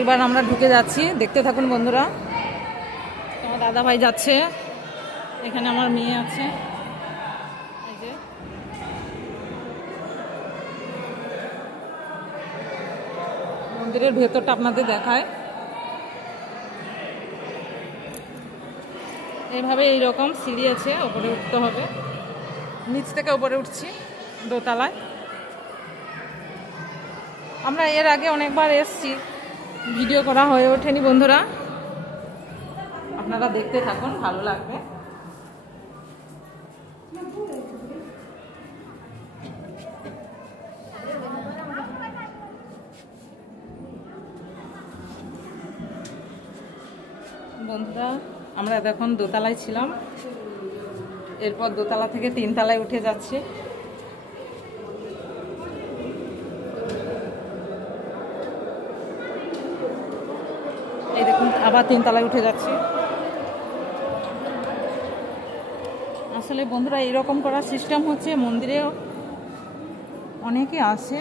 এবার আমরা ঢুকে যাচ্ছি, দেখতে থাকুন বন্ধুরা। আমার দাদা ভাই যাচ্ছে, এখানে আমার মেয়ে আছে। এই যে মন্দিরের ভেতরটা আপনাদের দেখায়। এইভাবে এইরকম সিঁড়ি আছে, উপরে উঠতে হবে। নিচ থেকে উপরে উঠছি দোতলায়। আমরা এর আগে অনেকবার এসছি, ভিডিও করা হয়ে ওঠেনি বন্ধুরা। আপনারা দেখতে থাকুন, ভালো লাগবে। বন্ধুরা আমরা এখন দোতলায় ছিলাম, এরপর দোতলা থেকে 3 তলায় উঠে যাচ্ছি। এই দেখুন আবার 3 তলায় উঠে যাচ্ছি। আসলে বন্ধুরা এরকম করার সিস্টেম হচ্ছে, মন্দিরে অনেকে আসে,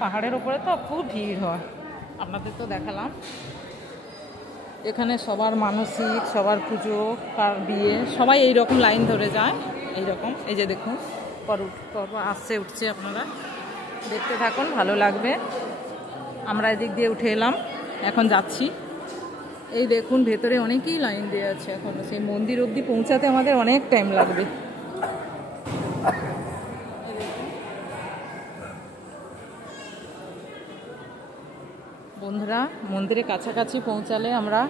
পাহাড়ের উপরে তো খুব ভিড় হয়, আপনাদের তো দেখালাম। এখানে সবার মানসিক, সবার পুজো, কার বিয়ে, সবাই এইরকম লাইন ধরে যায় এইরকম। এই যে দেখুন পর্ব আসছে, উঠছে, আপনারা দেখতে থাকুন, ভালো লাগবে। আমরা এদিক দিয়ে উঠে এলাম, এখন যাচ্ছি। এই দেখুন ভেতরে অনেকেই লাইন দিয়ে আছে, এখন সেই মন্দির অবধি পৌঁছাতে আমাদের অনেক টাইম লাগবে। বন্ধুরা মন্দিরের কাছাকাছি পৌঁছালে আমরা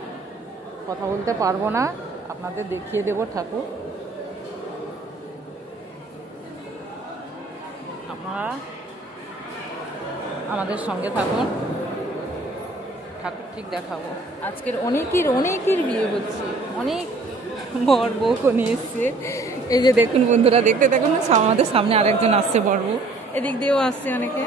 কথা বলতে পারবো না, আপনাদের দেখিয়ে দেব ঠাকুর। আপনারা আমাদের সঙ্গে থাকুন, ঠাকুর ঠিক দেখাবো। আজকের অনেকের বিয়ে হচ্ছে, অনেক বর বউ কনে এসছে। এই যে দেখুন বন্ধুরা, দেখতে দেখুন আমাদের সামনে আরেকজন আসছে বর বউ, এদিক দিয়েও আসছে অনেকে।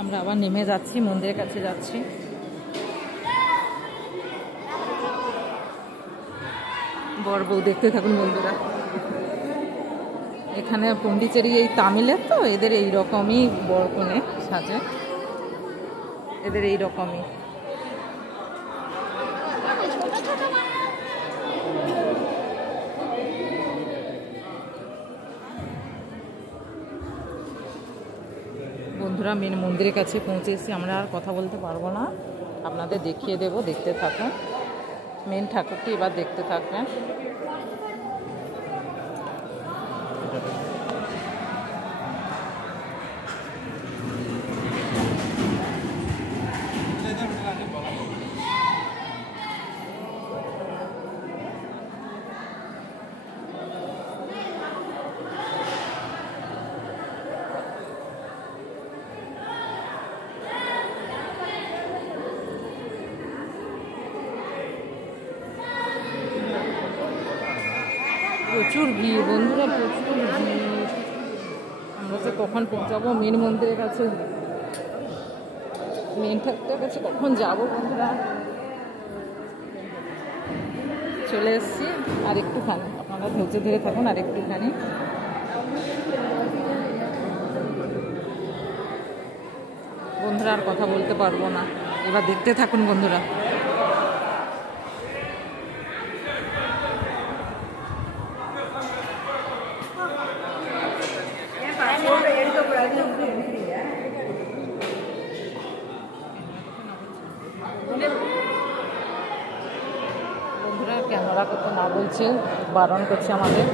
আমরা আবার নেমে যাচ্ছি, মন্দিরের কাছে যাচ্ছি। বর বউ দেখতে থাকুন বন্ধুরা। এখানে পন্ডিচেরি এই তামিলের তো, এদের এই রকমই বর কনে সাজে, এদের এই রকমই। বন্ধুরা মেন মন্দিরের কাছে পৌঁছে এসেছি, আমরা আর কথা বলতে পারবো না, আপনাদের দেখিয়ে দেব, দেখতে থাকুন। মেন ঠাকুরটি এবার দেখতে থাকবেন। প্রচুর ভিড় বন্ধুরা, প্রচুর ভিড়। আমরা যে কখন পৌঁছাবো মেন মন্দিরের কাছে, মেন ঠাকুরের কাছে কখন যাবো বন্ধুরা। চলে এসছি, আর একটুখানি আপনারা ধৈর্য ধরে থাকুন, আর একটুখানি। বন্ধুরা আর কথা বলতে পারবো না, এবার দেখতে থাকুন বন্ধুরা। বন্ধুরা ক্যামেরা করতে না বলছে, বারণ করছে আমাদের।